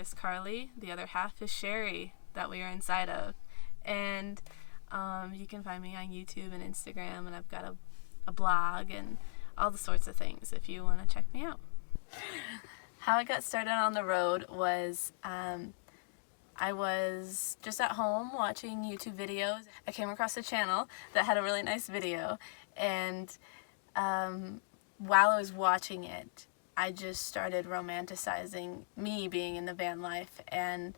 Curious Karli. The other half is Sherry that we are inside of. And you can find me on YouTube and Instagram, and I've got a blog and all the sorts of things if you want to check me out. How I got started on the road was I was just at home watching YouTube videos. I came across a channel that had a really nice video, and while I was watching it, I just started romanticizing me being in the van life. And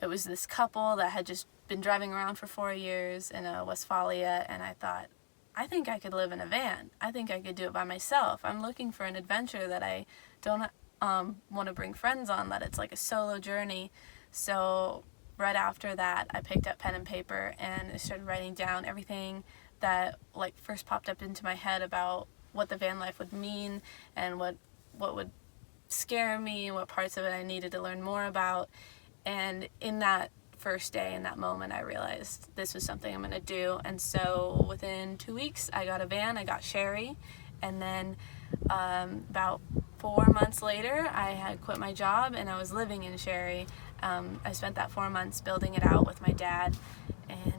it was this couple that had just been driving around for 4 years in Westphalia, and I thought, I think I could live in a van. I think I could do it by myself. I'm looking for an adventure that I don't want to bring friends on, that it's like a solo journey. So right after that, I picked up pen and paper and I started writing down everything that like first popped up into my head about what the van life would mean and what would scare me and what parts of it I needed to learn more about. And in that first day, in that moment, I realized this was something I'm going to do. And so within 2 weeks, I got a van, I got Sherry, and then about 4 months later, I had quit my job and I was living in Sherry. I spent that 4 months building it out with my dad, and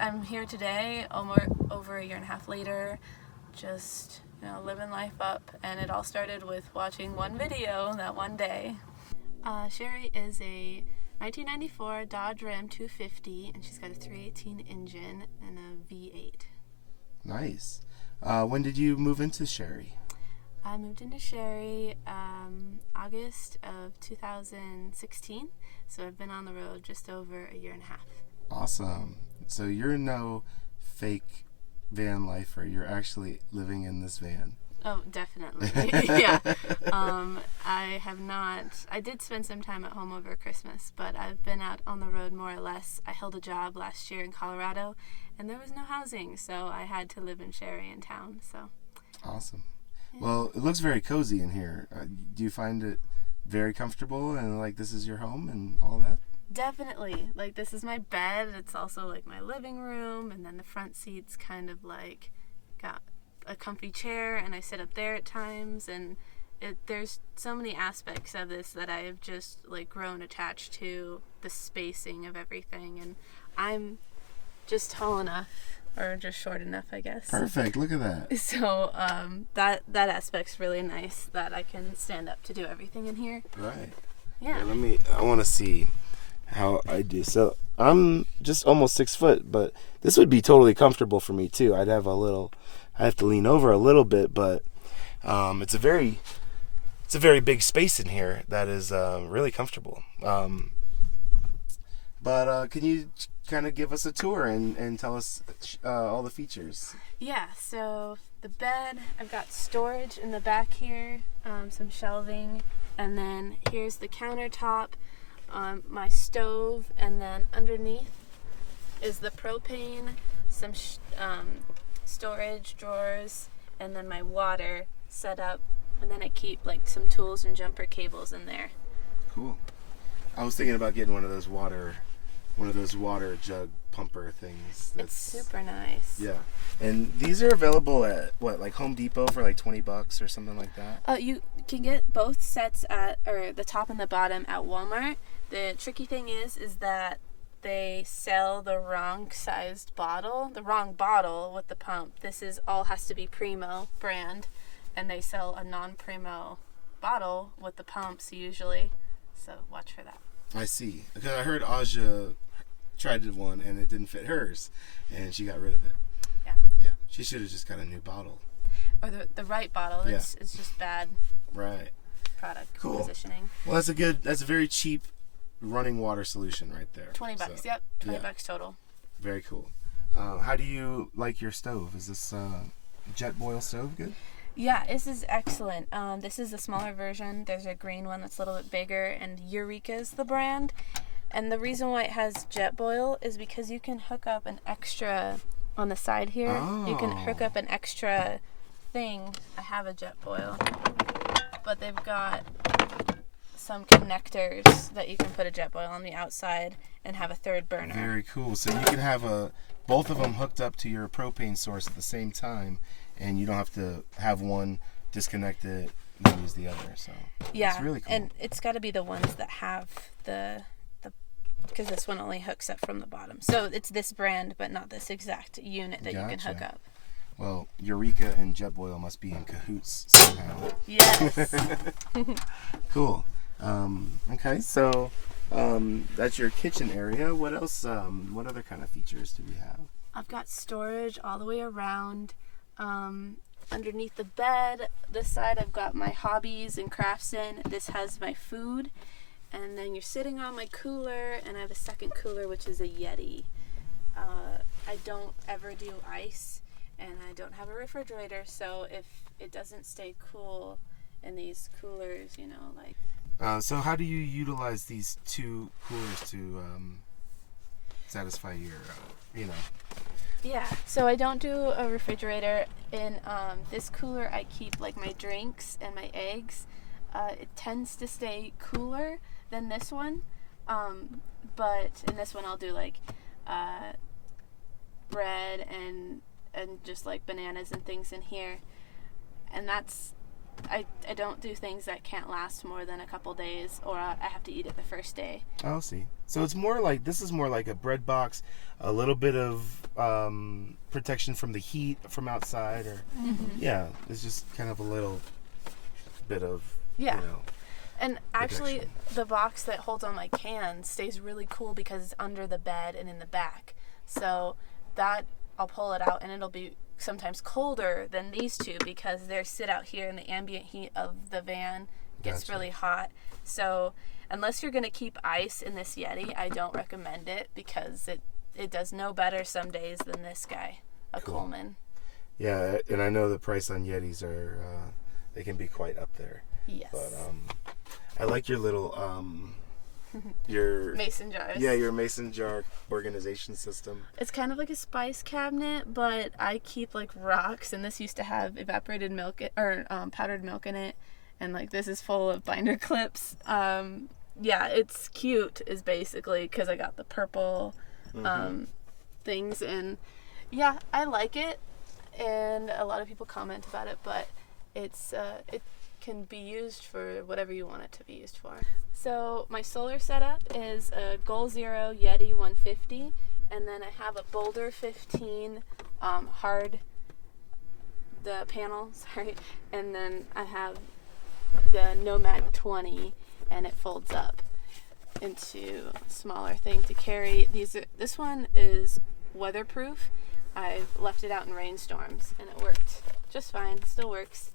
I'm here today, over a year and a half later, just living life up. And it all started with watching one video that one day. Sherry is a 1994 Dodge Ram 250, and she's got a 318 engine and a V8. Nice. When did you move into Sherry? I moved into Sherry August of 2016, so I've been on the road just over a year and a half. Awesome. So you're no fake van lifer. You're actually living in this van. Oh, definitely. Yeah. I have not. I did spend some time at home over Christmas, but I've been out on the road more or less. I held a job last year in Colorado, and there was no housing, so I had to live in Sherry in town. So. Awesome. Yeah. Well, it looks very cozy in here. Do you find it very comfortable and like this is your home and all that? Definitely. Like, this is my bed. It's also like my living room, and then the front seat's kind of like got a comfy chair, and I sit up there at times, and there's so many aspects of this that I've just like grown attached to, the spacing of everything, and I'm just tall enough, or just short enough, I guess. Perfect. Look at that. So that aspect's really nice, that I can stand up to do everything in here. Right. Yeah. I want to see how I do. So I'm just almost 6 foot, but this would be totally comfortable for me too. I have to lean over a little bit, but it's a very big space in here that is really comfortable. But can you kind of give us a tour and tell us all the features? Yeah, so the bed, I've got storage in the back here, some shelving, and then here's the countertop, my stove, and then underneath is the propane, some storage drawers, and then my water set up, and then I keep like some tools and jumper cables in there. Cool. I was thinking about getting one of those water jug pumper things. It's super nice. Yeah. And these are available at like Home Depot for like $20 or something like that? You can get both sets or the top and the bottom at Walmart. The tricky thing is that they sell the wrong sized bottle, the wrong bottle with the pump. This has to be Primo brand, and they sell a non-Primo bottle with the pumps usually. So watch for that. I see. Because I heard Aja tried one and it didn't fit hers, and she got rid of it. Yeah. Yeah. She should have just got a new bottle. Or the right bottle. Yeah. It's just bad. Right. Product cool. positioning. Well, that's a very cheap running water solution right there. $20. So, yep. $20 total. Very cool. How do you like your stove? Is this jet boil stove good? Yeah, this is excellent. This is the smaller version. There's a green one that's a little bit bigger, and Eureka is the brand. And the reason why it has jet boil is because you can hook up an extra on the side here. Oh. You can hook up an extra thing. I have a jet boil, but they've got some connectors that you can put a jet boil on the outside and have a third burner. Very cool. So you can have both of them hooked up to your propane source at the same time, and you don't have to have one disconnected you can use the other. So yeah, it's really cool. And it's got to be the ones that have the because this one only hooks up from the bottom. So it's this brand, but not this exact unit that you can hook up. Well, Eureka and Jetboil must be in cahoots somehow. Yes. Cool. Okay, so that's your kitchen area. What else? What other kind of features do we have? I've got storage all the way around. Underneath the bed, this side I've got my hobbies and crafts in. This has my food. And then you're sitting on my cooler, and I have a second cooler, which is a Yeti. I don't ever do ice, and I don't have a refrigerator, so if it doesn't stay cool in these coolers, So how do you utilize these two coolers to satisfy your, Yeah, so I don't do a refrigerator. In this cooler, I keep like my drinks and my eggs. It tends to stay cooler than this one, but in this one I'll do like bread and just like bananas and things in here, and that's I don't do things that can't last more than a couple days, or I have to eat it the first day. I'll see. So it's more like, this is more like a bread box, a little bit of protection from the heat from outside, or yeah, it's just kind of a little bit of And actually, protection. the box that holds all my cans stays really cool because it's under the bed and in the back. So that I'll pull it out, and it'll be sometimes colder than these two because they sit out here in the ambient heat of the van. Gets really hot. So unless you're going to keep ice in this Yeti, I don't recommend it because it does no better some days than this guy, a Coleman. Yeah, and I know the price on Yetis are, they can be quite up there. Yes. But I like your little your mason jars. Yeah, your mason jar organization system. It's kind of like a spice cabinet, but I keep like rocks, and this used to have evaporated milk or powdered milk in it, and like this is full of binder clips. Yeah, it's cute is basically because I got the purple things, and yeah, I like it, and a lot of people comment about it, but it's it can be used for whatever you want it to be used for. So my solar setup is a Goal Zero Yeti 150, and then I have a Boulder 15 the panel, and then I have the Nomad 20, and it folds up into a smaller thing to carry. This one is weatherproof. I've left it out in rainstorms, and it worked just fine. Still works.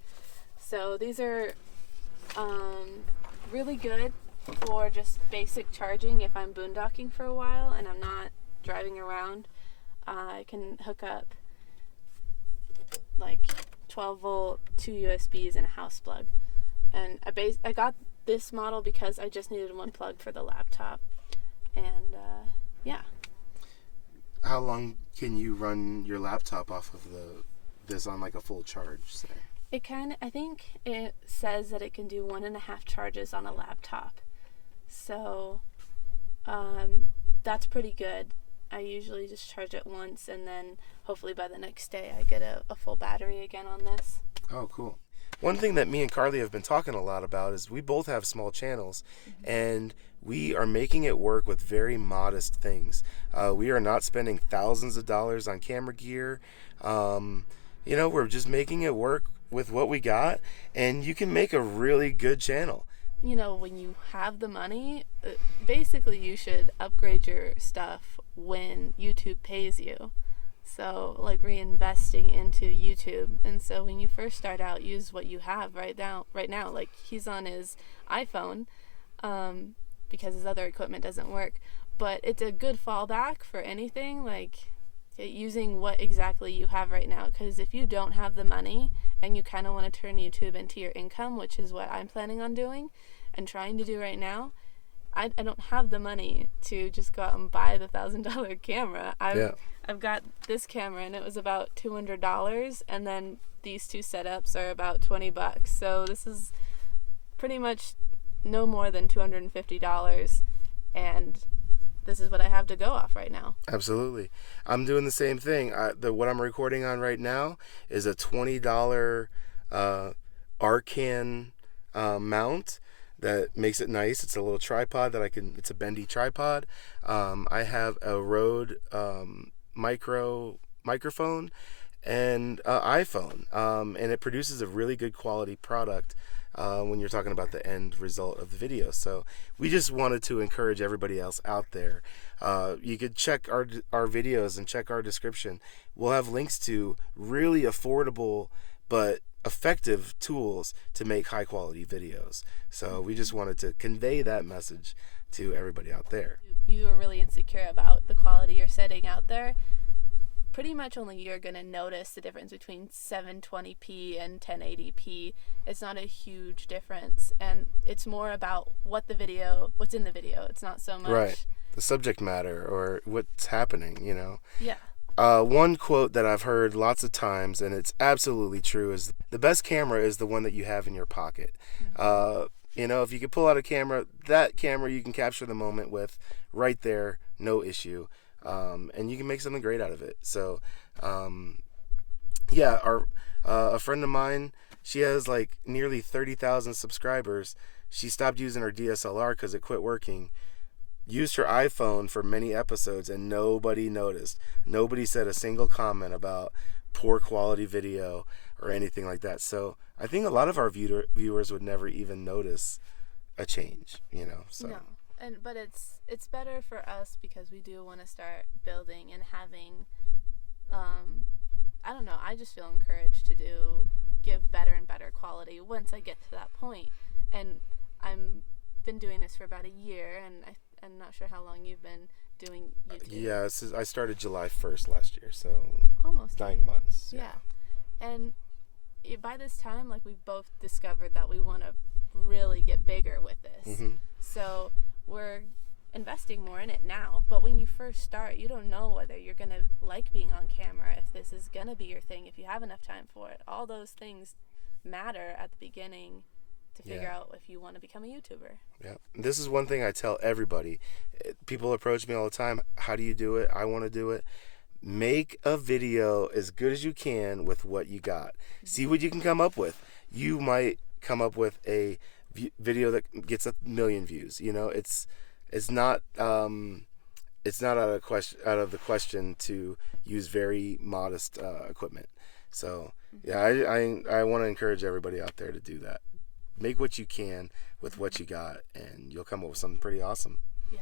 So these are really good for just basic charging if I'm boondocking for a while and I'm not driving around. I can hook up like 12 volt, 2 USBs, and a house plug. And I got this model because I just needed one plug for the laptop. And yeah. How long can you run your laptop off of this on like a full charge, say? I think it says that it can do 1.5 charges on a laptop. So that's pretty good. I usually just charge it once, and then hopefully by the next day I get a full battery again on this. Oh, cool. One thing that me and Karli have been talking a lot about is we both have small channels, and we are making it work with very modest things. We are not spending thousands of dollars on camera gear. We're just making it work with what we got, and you can make a really good channel. When you have the money, basically you should upgrade your stuff when YouTube pays you. So like reinvesting into YouTube. And so when you first start out, use what you have right now. Like he's on his iPhone because his other equipment doesn't work. But it's a good fallback for anything, like using what exactly you have right now. Because if you don't have the money and you kind of want to turn YouTube into your income, which is what I'm planning on doing and trying to do right now, I don't have the money to just go out and buy the $1,000 camera. I've got this camera, and it was about $200, and then these two setups are about $20. So this is pretty much no more than $250, and this is what I have to go off right now. Absolutely. I'm doing the same thing. What I'm recording on right now is a $20 Arcan mount that makes it nice. It's a little tripod that it's a bendy tripod. I have a Rode microphone and iPhone, and it produces a really good quality product when you're talking about the end result of the video. So we just wanted to encourage everybody else out there. You could check our videos and check our description. We'll have links to really affordable but effective tools to make high quality videos. So we just wanted to convey that message to everybody out there. You are really insecure about the quality you're setting out there. Pretty much only you're going to notice the difference between 720p and 1080p. It's not a huge difference, and it's more about what's in the video. It's not so much right, the subject matter or what's happening, you know. Yeah. One quote that I've heard lots of times, and it's absolutely true, is the best camera is the one that you have in your pocket. You know, if you could pull out a camera, that camera you can capture the moment with right there, no issue. And you can make something great out of it. So, yeah, a friend of mine, she has like nearly 30,000 subscribers. She stopped using her DSLR because it quit working. Used her iPhone for many episodes, and nobody noticed. Nobody said a single comment about poor quality video or anything like that. So I think a lot of our viewers would never even notice a change, you know. So. No. But it's better for us because we do want to start building and having, I don't know, I just feel encouraged to give better and better quality once I get to that point. And I'm been doing this for about a year, and I'm not sure how long you've been doing YouTube. Yeah, I started July 1st last year, so almost 9 months. Yeah. And by this time, like, we've both discovered that we want to really get bigger with this. So we're investing more in it now, but when you first start, you don't know whether you're going to like being on camera, if this is going to be your thing, if you have enough time for it. All those things matter at the beginning to figure out if you want to become a YouTuber. Yeah. This is one thing I tell everybody. People approach me all the time, how do you do it? I want to do it. Make a video as good as you can with what you got. See what you can come up with. You might come up with a video that gets 1 million views. You know, it's not out of the question to use very modest equipment. So yeah, I want to encourage everybody out there to do that. Make what you can with what you got, and you'll come up with something pretty awesome. Yeah.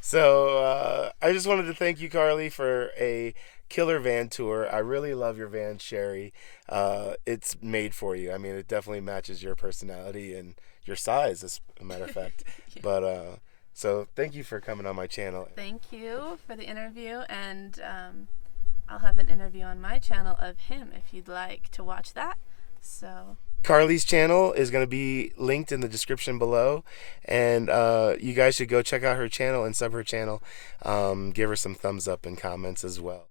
So I just wanted to thank you, Karli, for a killer van tour. I really love your van, Sherry. It's made for you. I mean, it definitely matches your personality and your size, as a matter of fact. Yeah. But so thank you for coming on my channel. Thank you for the interview, and I'll have an interview on my channel of him if you'd like to watch that. So Karli's channel is going to be linked in the description below, and you guys should go check out her channel and sub her channel. Give her some thumbs up and comments as well.